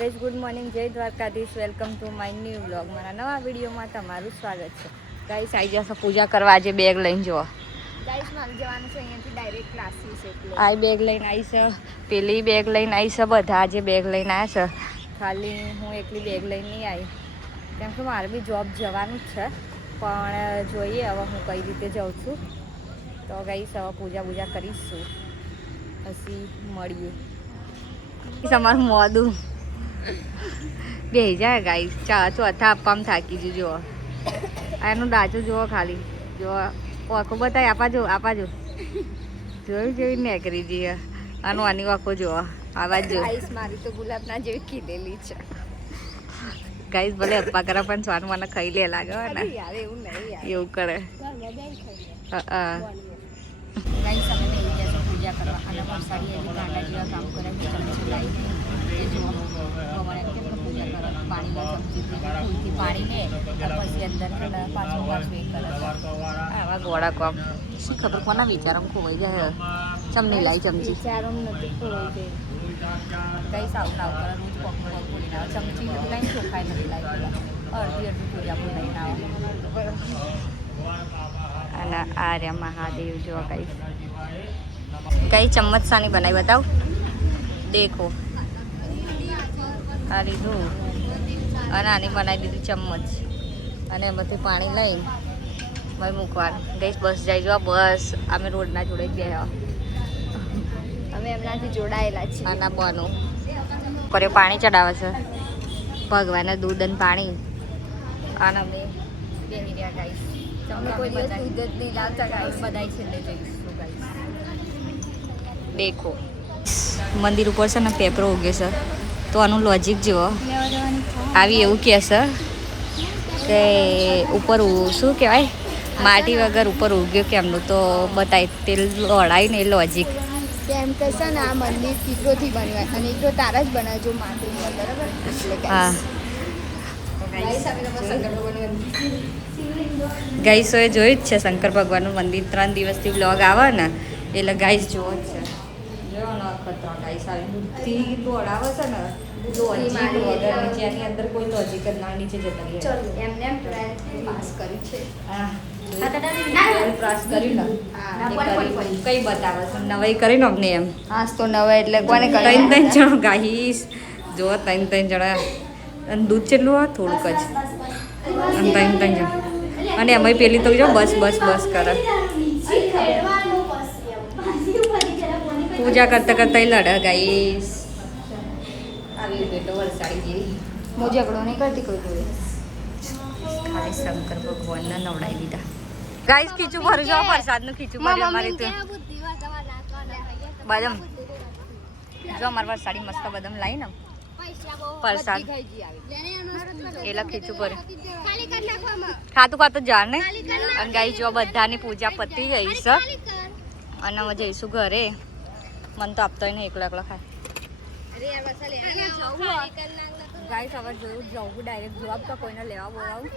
Guys good morning, જય Dwarkadhish. Welcome to my new vlog. મારા નવા વિડીયોમાં તમારું સ્વાગત છે. ગાઈસ આવી જશે પૂજા કરવા. આજે બેગ લઈને જુઓ ગાઈસ, મારે જવાનું છે અહીંયાથી ડાયરેક્ટ ક્લાસીસ. એટલે આ બેગ લઈને આવી છે, પેલી બેગ લઈને આવી છે, બધા આજે બેગ લઈને આવ્યા છે. ખાલી હું એકલી બેગ લઈને નહીં આવી, કેમ કે મારે બી જોબ જવાનું જ છે. પણ જોઈએ હવે હું કઈ રીતે જાઉં છું. તો ગાઈસ હવે પૂજા કરીશું, પછી મળીએ. તમારું મોડું બે જાય ગાઈસ. ચોથા આપવામાં થાકી જજો. એનું ડાચું જુઓ, ખાલી જુઓ આખો બતાય. આપાજો જોયું જેવી નેકરી જઈએ. આનું આની આખો જુઓ. આવાજ જો મારી તો ગુલાબના જેવી કીધેલી છે ગાઈસ. ભલે અપ્પા કરે પણ સ્વાનું મને ખાઈ લે લાગે ને એવું કરે. ગાઈસ અમે બેસી ગયા છે પૂજા કરવા, અને વરસાદી એવી ગાંડા જેવા કામ કરે છે. ચમચી લાવીને એ જુઓ ભગવાન કેમ પૂજા કરે. પાણીના ચમચીથી ફૂલથી પાણી લે, પછી અંદર પાછું એ કરે છે. આવા ગોળા કામ શું ખબર કોના વિચારોમાં ખોવાઈ જાય. ચમની લાવી ચમચી વિચારોમાં નથી ખોવાઈ જાય. કઈ સાવ ના કરે. રોજ પગ ખોલીને આવે. ચમચી લઈને ચોખાઈ નથી લાવી. અડધી પૂજા પણ લઈને આવે. અને આ રહ્યા મહાદેવ જો કઈ ચમ્મચ સાની બનાવી બતાવ. દેખો આ લીધું અને આની બનાવી દીધી ચમ્મચ, અને એમાંથી પાણી લઈને ભાઈ મૂકવાનું. ગઈ બસ જાય જો. બસ અમે રોડના જોડે જ ગયા, અમે એમનાથી જોડાયેલા છીએ. આના બનું કર્યો પાણી ચડાવે છે ભગવાને, દૂધ અને પાણી. અને અમે બેસી રહ્યા ગાઈસ. તમે કોઈ દિવસ દૂધ જ નહીં લાવતા ગાઈસ. બધા છેલ્લે જઈશું ગાઈસ. દેખો મંદિર ઉપર છે ને પેપરો ઉગે છે, તો આનું લોજિક જુઓ. આવી એવું કહે છે કે ઉપર શું કહેવાય, માટી વગર ઉપર ઉગ્યો કેમનું, તો બતાય તે લડાય ને એ લોજિક. એમ કે છે ને આ મંદિર ઈટોથી બન્યું, અને ઈટો તારા જ બનાવજો માટી બરાબર. હા ગાઈસોએ જોયું જ છે શંકર ભગવાનનું મંદિર. 3 દિવસથી બ્લોગ આવે ને એટલે ગાઈસ જોવો જ છે. જોયો ને અખતરા ગાઈસ આવી બુદ્ધિ દોડાવે છે ને, જેની અંદર કોઈ લોજિક જ ના, નીચે જતા રહીએ. એમને પાસ કરી છે. હા પાસ કરી ને કઈ બતાવે છે નવાઈ કરીને અમને એમ. હા તો નવા એટલે કોને કરે. 3 જણા ગાઈસ જો. 3 જણા. અને દૂધ કેટલું હોય થોડુંક જ. અને 3 જણા. અને એમાંય પેલી તો જો બસ કરે. પૂજા કરતા લડે ગાઈસ. આવી બેટો વરસાડી જેવી. હું ઝઘડો નહીં કરતી કોઈ જોડે. ખાલી શંકર ભગવાનને નવડાવી દીધા ગાઈસ. ખીચું ભરું છો પ્રસાદનું. ખીચું ભર્યું અમારી તો બદામ જો. અમારે વરસાડી મસ્ત બદામ લાવી ને પ્રસાદ એટલે ખીચું ભર્યું. ખાતું જા ને. અને ગાઈ જો બધાની પૂજા પતી ગઈ છે, અને હવે જઈશું ઘરે. મને તો આપતો નહીં, એકલો ખાય. ગાઈસ હવે જોયું જવું ડાયરેક્ટ જવાબ તો કોઈને લેવા બોલાવું.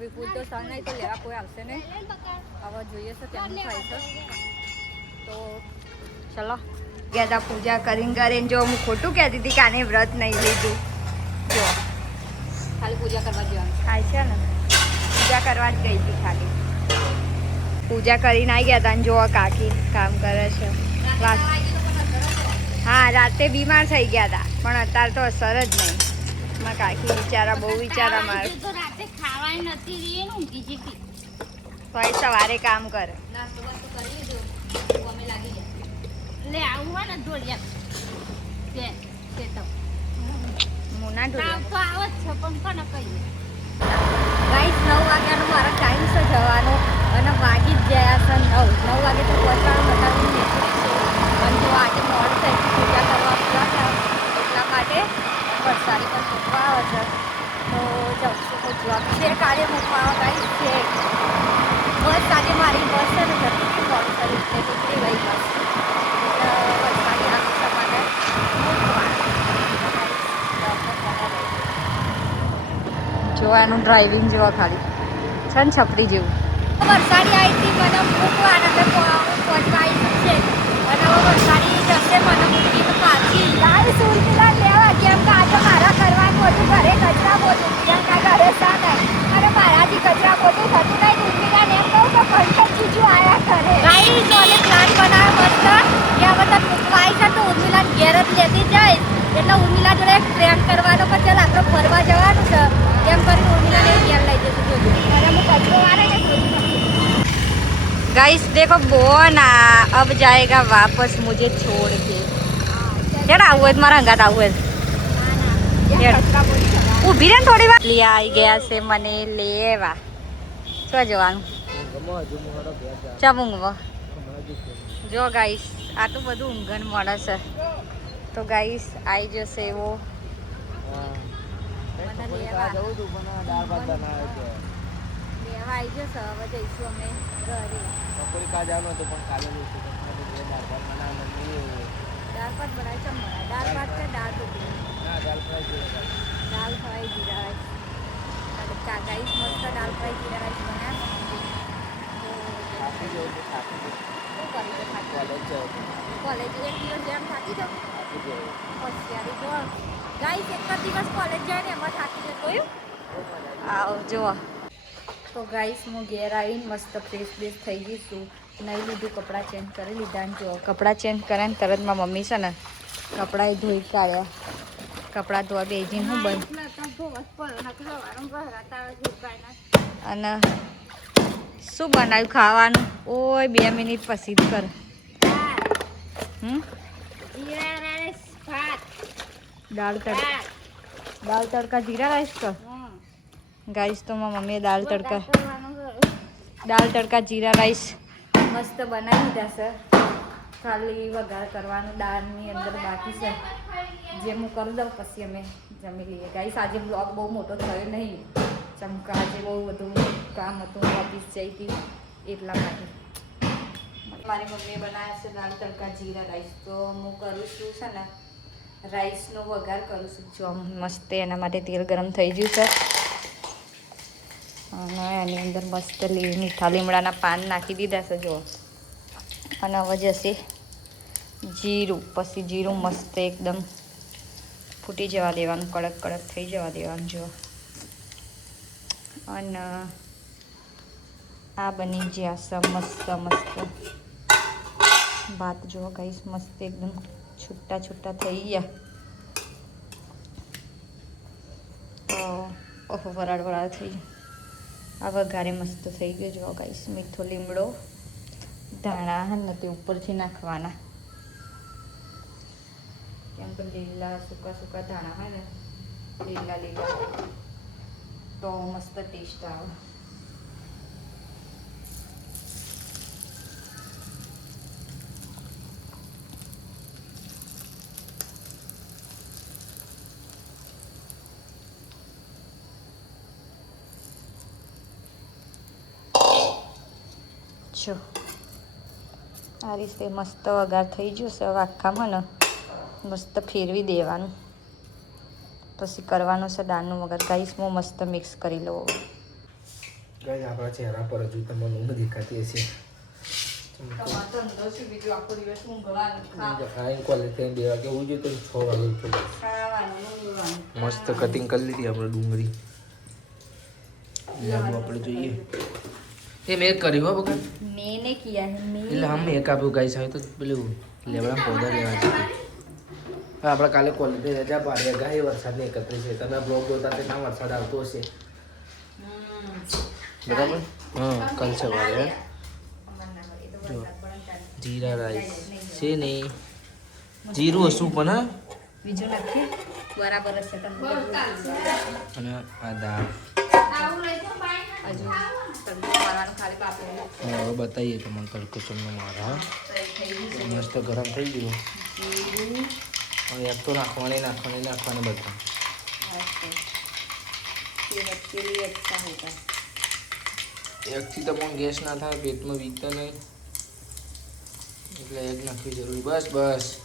વિપુલ તો સર નહીં તો લેવા કોઈ આવશે નહીં. હવે જોઈએ છે કેમનું થાય છે. તો ચલો ગયા હતા પૂજા કરીને ઘરે. જો હું ખોટું કહેતી હતી કે આને વ્રત નહીં લીધું. જો ખાલી પૂજા કરવા જવાનું થાય છે ને. પૂજા કરવા જ ગઈ હતી ખાલી. પૂજા કરીને આવી ગયા હતા, અને જો કાકી કામ કરે છે. હા રાતે બીમાર થઈ ગયા હતા, પણ અત્યારે તો અસર જ નહીં. મારા કાકી બિચારા બહુ વિચારા મારે. ભાઈ સવારે કામ કરે. ગાઈસ 9 વાગ્યાનો મારો ટાઈમ છે જવાનો, અને વાગી જ ગયા છે 9 વાગે તો પહોંચવાનું બતાવી નીકળી છે. પણ જો આજે મોડું થઈ પૂજા કરવા ગયા એટલા માટે વરસાદી પણ મૂકવા આવે છે. તો જમશું તો જોબ છે કાર્ય મૂકવા આવે ગાઈસ છે. બસ આજે મારી બસ છે ને જતી હતી મોડું થયું એટલે નીકળી ગઈ બસ. વરસાદી આવી છે મને જોવાનું. ડ્રાઇવિંગ જેવા ખાલી છે ને છપરી જેવું. વરસાદી આવી હતી મને મૂકવા, અને અમે પહોંચવા આવી છે. અને હવે વરસાદી જશે મને મૂકી તો પાછી. લાવી સુરતીલા લેવા, કેમ કે આજે મારા આપણે એક પ્રેન્ક કરવાનો પણ ચાલ આપણે ફરવા જવાનું છે એમ કરીને ઉર્મિલા ને ઘેર લઈ જશું જોજો અને હું કચરો વાળે ને गाइस देखो बोन अब जाएगा वापस मुझे छोड़ के क्या आવું હોય મારા હંગાત આવું હોય ઊભી રહે થોડી વાર લિયા આવી ગયા છે મને લેવા શું જવાનું ચા ઊંઘવા જો ગાઈસ આ તો બધું ઊંઘન મળે છે તો ગાઈસ આવી જશે એવો લેવા આવી જશે હવે જઈશું અમે ઘરે દાળ ભાત બનાવી છે દાળ ભાત છે દાળ રોટલી દાળ ફ્રાય જીરા રાઈસ ગાઈસ મસ્ત દાળ ફ્રાય જીરા રાઈસ બનાવ્યા કોલેજ એક દિવસ જેમ થાકી જાવ હોશિયારી જો ગાઈસ એક જ દિવસ કોલેજ જાય ને એમાં થાકી જતો આવ જો તો ગાઈસ હું ઘેર આવીને મસ્ત ફ્રેશ બેશ થઈ ગઈ છું નહીં લીધું કપડાં ચેન્જ કરી લીધા ને જો કપડાં ચેન્જ કરે ને તરત મારી મમ્મી છે ને કપડાં ધોઈ કાઢ્યા કપડાં ધોવા બેસીને હું બંધ અને શું બનાવ્યું ખાવાનું ઓય 2 મિનિટ પછી જ કર દાળ તડકા જીરા રાઈસ કર गाइस तो मारी मम्मी दाल तड़का जीरा राइस मस्त बनाई दीधा से खाली वघार करवानो दाळनी अंदर बाकी से जे हूँ कर दऊँ पछी अमे जमी लीए गाइस आज ब्लॉग बहुत मोटो थयो नहीं चमका आज बहुत बधु काम हतुं ऑफिस जई थी एटला माटे मारी मम्मी बनाया है दाल तड़का जीरा राइस तो हूँ करूँ छूं छे ने राइसनो वघार करूँ छूं जो मस्त एना माटे तेल गरम थई गयुं छे અને એની અંદર મસ્ત મીઠા લીમડાના પાન નાખી દીધા છે જો અને હવે જશે જીરું પછી જીરું મસ્ત એકદમ ફૂટી જવા દેવાનું કડક કડક થઈ જવા દેવાનું જો અને આ બની ગયા છે મસ્ત મસ્ત ભાત જો ગાઈસ મસ્ત એકદમ છૂટા છૂટા થઈ ગયા તો ઓહો વરાળ વરાળ થઈ આ વઘારે મસ્ત થઈ ગયો જો ગાઈસ મીઠો લીમડો ધાણા ને તે ઉપરથી નાખવાના કેમ કે લીલા સૂકા સૂકા ધાણા હોય ને લીલા લીલા તો મસ્ત ટેસ્ટ આવે જો આ રીતે મસ્ત વઘાર થઈ ગયો છે હવે આખામાં ને મસ્ત ફેરવી દેવાનું પછી કરવાનો છે દાળનો વઘાર ગાઈસમાં મસ્ત મિક્સ કરી લો ગાઈસ આપણા ચહેરા પર હજુ તમને ઊંઘ દેખાતી હશે મસ્ત કટિંગ કરી લીધી આપણે ડુંગળી આપણે જોઈએ ये मैं करी हो बका मैंने किया है मैं એટલે हम એક આપ્યું ગાઈસ આવે તો પેલું લેવડા પૌધા લેવા છે આપણે કાલે કોલેજે રજા પાડ્યા ગાય વરસાદની 31 છે તમે બ્લોગ જોતા તે ના વરસાદ આવતો હશે બરાબર હા કાલ સવારે જીરા રાઈસ છે નહીં જીરું હશું પણ હા બીજું નાખીએ બરાબર હશે તમને અને આ દાળ હજુ તડકો મારવાનું ખાલી બાકી હવે બતાવીએ તમને તડકો ચમનો મારા મસ્ત ગરમ થઈ ગયું હવે એક તો નાખવાની બધા એકથી તો પણ ગેસ ના થાય પેટમાં વીકતા નહીં એટલે એક નાખવી જરૂરી બસ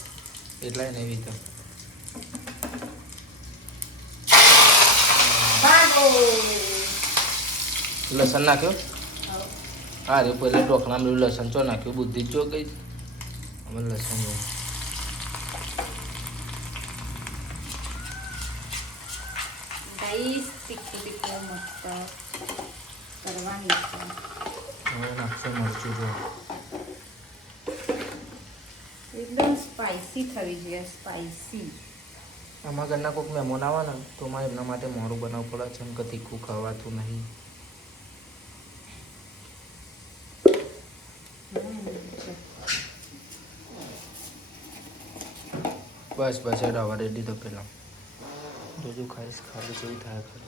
એટલાય નહીં વીકતા લસણ નાખ્યો હા રે પહેલે ઢોકળામાં લસણ ચો નાખ્યું બુદ્ધિ ચો ગઈ અમે લસણ ગાઈસ તીખું મસ્ત કરવાની છે હવે નાખશો મરચું જો એકદમ સ્પાઈસી થવી જોઈએ સ્પાઈસી અમારા ઘરના કોઈક મહેમાન આવે ને તો મારે એમના માટે મોરું બનાવવું પડે છે કે તીખું ખાવાતું નહીં. બસ બસ એ રવા રેડી તો પેલા જોજો ખાઈશ ખાલી જેવું થાય ખરું.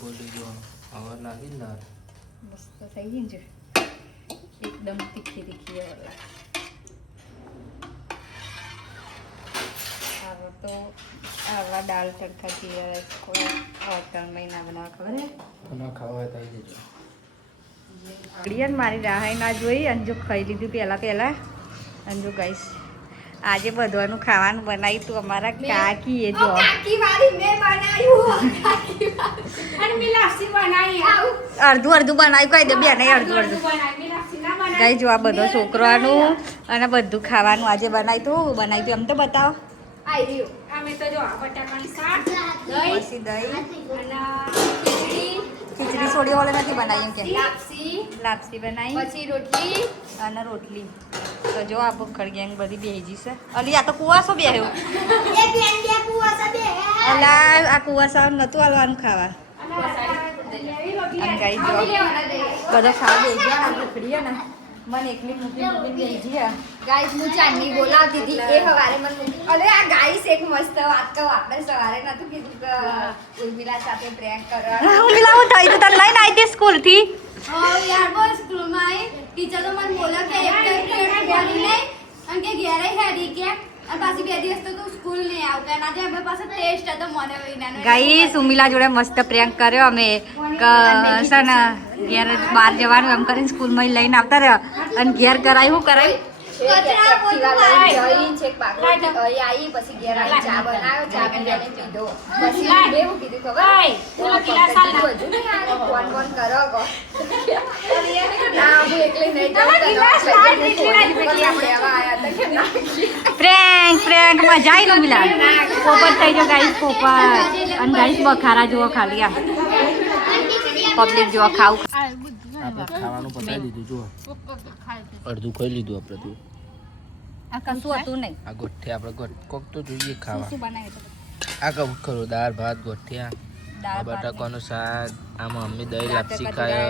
બોલી જો હવા લાગી ને મસ્ત થઈ ગઈ ને એકદમ તીખી તીખી હવે તો આવા દાળ તડકા જીરા રાઈસ ત્રણ મહિના બનાવવા ખબર હે ના ખાવા હોય તો આવી જજો. ઘડિયાળ મારી રાહ ના જોઈ અંજુ ખાઈ લીધું પહેલા અંજુ ગાઈસ આજે બધવાનું ખાવાનું બનાવ્યું તું અમારા કાકી એ જો અડધું બનાવ્યું કહી દે બેન અડધું ગાઈ જો આ બધો છોકરાનું અને બધું ખાવાનું આજે બનાવ્યું એમ તો બતાવો અમે તો જો બટાકાનું શાક પછી દહીં અને ખીચડી સોડી વાળે નથી બનાવી કે લાપસી બનાવી પછી રોટલી અને રોટલી તો જો આ ભૂખડ ગેંગ બધી બેહી છે અલી આ તો કુવાસો બેહ્યો અલા આ કુવાસા નતું હાલવાનું ખાવા અને ગાઈ જો બધો ખાવા બેસી ગયા ને ભૂખડી હે ને મને એકલી મૂકી બેસી ગયા ગાઈસ હું ચાંદની બોલાવતી હતી એ હવારે મને અરે આ ગાઈસ એક મસ્ત વાત કહું આપણે સવારે નતું કીધું કે ઉર્મિલા સાથે પ્રેન્ક કરવા હું મિલાવું થઈ તો તને લઈને આવી હતી સ્કૂલ થી યાર બસ સ્કૂલમાં આવી ટીચર તો મને બોલે કે એક પીરિયડ બોલી નહીં અને કે ઘેરે હેડી કે અને પાછી 2 દિવસ તો તું સ્કૂલ નહીં આવતા અને આજે અમે પાસે ટેસ્ટ હતો મને વિનાનો ગાઈ સુમિલા જોડે મસ્ત પ્રેન્ક કર્યો અમે છે ને ઘેર બહાર જવાનું એમ કરીને સ્કૂલમાં લઈને આવતા રહ્યા અને ઘેર કરાય શું કરાય કચરા પોતું જઈ છેક બાકરોથી આવી પછી ઘેર આવી ચા બનાવ્યો ચા પીને પીધો પછી બેવું કીધું ખબર હજુ નહીં આવે ફોન કરો કો ના હું એકલી નહીં જાઉં આપણે આવા આયા હતા કે ના પ્રેન્ક મજા આવી નો મિલા પોપટ થઈ ગયો ગાઈસ પોપટ અને ગાઈસ બખારા જુઓ ખાલી આ પબ્લિક જુઓ ખાવું આપણે ખાવાનું પતાવી દીધું જુઓ અડધું ખાઈ લીધું આપણે તો આ કશું હતું નહીં આ ગોઠિયા આપણે કોક તો જોઈએ ખાવા શું બનાવ્યું આ કહું ખરું દાળ ભાત ગોઠિયા આ બટાકાનું શાક આ મમ્મી દહીં લાપસી ખાય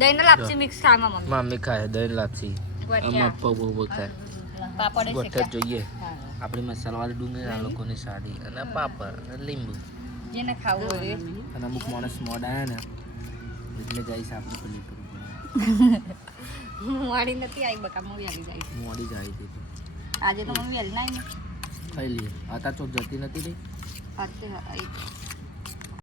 દહીં લાપસી મિક્સ ખાવા મમ્મી ખાય દહીં લાપસી આમાં પગ ખાય પાપડ ગોઠિયા જોઈએ આપણી મસાલાવાળી ડુંગળી આ લોકોની સાડી અને પાપડ અને લીંબુ જેને ખાવું હોય અને અમુક માણસ મોડા ને એટલે જઈશ આપણે પેલી વાડી નથી આવી બકા હું વેલી જાય મોડી જાય હતી આજે તો હું વેલી ના ખાઈ લઈએ અત્યારે ચોક જતી નથી રહી આવી